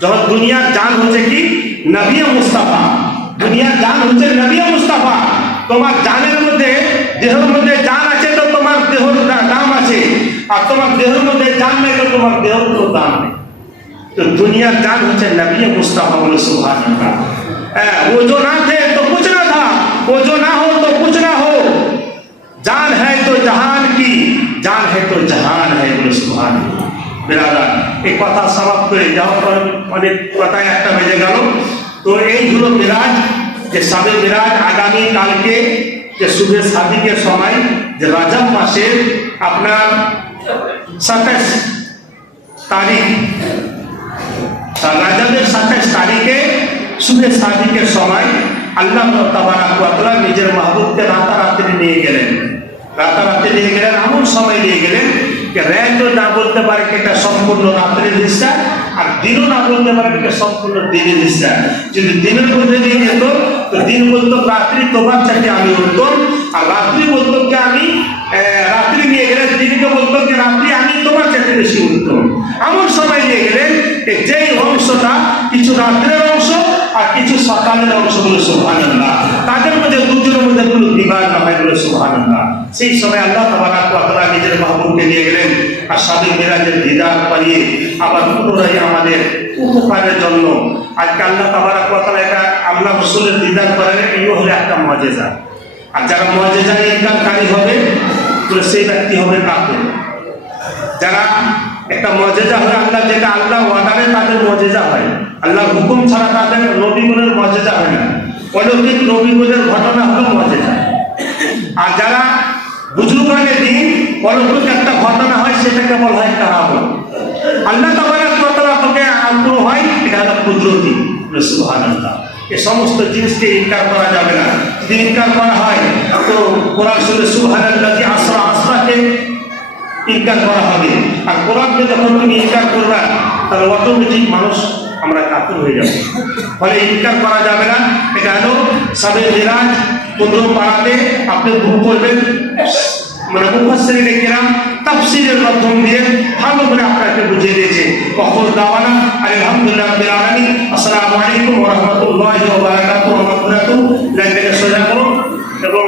যখন দুনিয়ার জান হচ্ছে কি নবী মুস্তাফা, দুনিয়ার জান হচ্ছে নবী মুস্তাফা। তোমার জানের মধ্যে দেহের মধ্যে জান আছে তো তোমার দেহের দাম আছে, আর তোমার দেহের মধ্যে জান নেই তো তোমার দেহের কোনো দাম নেই। তো দুনিয়ার জান হচ্ছে নবী মুস্তাফা, বলে সুবহানাল্লাহ। वो जो ना थे तो कुछ ना था, वो जो ना हो तो कुछ ना हो, जान है तो जहान की, जान है तो जहान है, बोले सुबहानाल्लाह। बिरादर एक কথা সমাপ্ত করে যাওয়ার পর অনেক কথায় একটা বেজে গেল। তো এই হলো মিরাজ, যে সাবে মিরাজ আগামী কালকে যে শুভে সাদিকের সময়, যে রজব মাসের আপনার 27 তারিখ, রজবের 27 তারিখে শুভে সাদিকের সময় আল্লাহ তাবারাক ওয়া তাআলা নিজের মাহবুবকে রাতারাতি নিয়ে গেলেন, রাতারাতি নিয়ে গেলেন, এমন সময় নিয়ে গেলেন যে রাতও না বলতে পারে এটা সম্পূর্ণ রাত্রির হিস্সা, আর দিনও না বলতে পারে এটা সম্পূর্ণ দিনের হিস্সা। যদি দিনের মধ্যে নিয়ে যেত তো দিন বলতো রাত্রি তোমার চাইতে আমি উত্তম, আর রাত্রি বলতো যে আমি রাত্রি নিয়ে গেলেন, দিনকে বলতো যে রাত্রি আমি তোমার চাইতে বেশি উত্তম। এমন সময় নিয়ে গেলেন যেই অংশটা কিছু রাত্রের অংশ আর কিছু সকালের অংশ, বলে সুবহানাল্লাহ। তাদের মধ্যে দুজনের মধ্যে কোনো বিবাদ না হয়, বলে সুবহানাল্লাহ। সেই সময় আল্লাহ তাবারাক ওয়া তাআলা নিজের মাহবুবকে নিয়ে গেলেন আর সাবে মিরাজের দিদার পাইয়ে আবার পুনরায় আমাদের উপকারের জন্য আজকে আল্লাহ তাবারাক ওয়া তাআলা এটা আল্লাহ রাসূলের দিদার করেন, এই হলো একটা মুআজিজা। আর যারা মুআজিজা ইনকারকারী হবে তো সেই ব্যক্তি হবে কাফের। যারা একটা মুআজিজা হয় আল্লাহ, যেটা আল্লাহ ওয়াদারে তাদের মুআজিজা হয়, আল্লাহর হুকুম ছাড়া তাদের নবীগুলোর মুআজিজা হয় না, অলৌকিক নবীগুলোর ঘটনা হলো মুআজিজা। আর যারা বুজুর্গানে দিন অলৌকিক একটা ঘটনা হয় সেটাকে বলা হয় কারামত। আল্লাহ তাবারাক ওয়া তাআলা থেকে আগ্রহ হয়, এটা হলো কুদরতি, সুবহানাল্লাহ। এই সমস্ত জিনিসকে ইনকার করা যাবে না। যদি ইনকার করা হয় তো কোরআন সূরা সুবহানাল্লাহি আসরা, আসরাকে ইনকার করা হবে। আর কোরআনকে যখন তুমি ইনকার করবে তাহলে অটোমেটিক মানুষ আমরা কাফির হয়ে যাব। ফলে ইনকার করা যাবে না। এটা হলো সাবে মিরাজ। 15 পারাতে আপনি ভুল করবেন, মানে মুফাসসিরিন কিরাম তাফসীরের মাধ্যম দিয়ে ভালো করে আপনাকে বুঝিয়ে দিয়েছে। ওয়াকুল দাওয়ানা আলহামদুলিল্লাহি রাব্বিল আলামিন। আসসালামু আলাইকুম ওয়া রাহমাতুল্লাহি ওয়া বারাকাতুহু। লাইন থেকে সোজা করুন এবং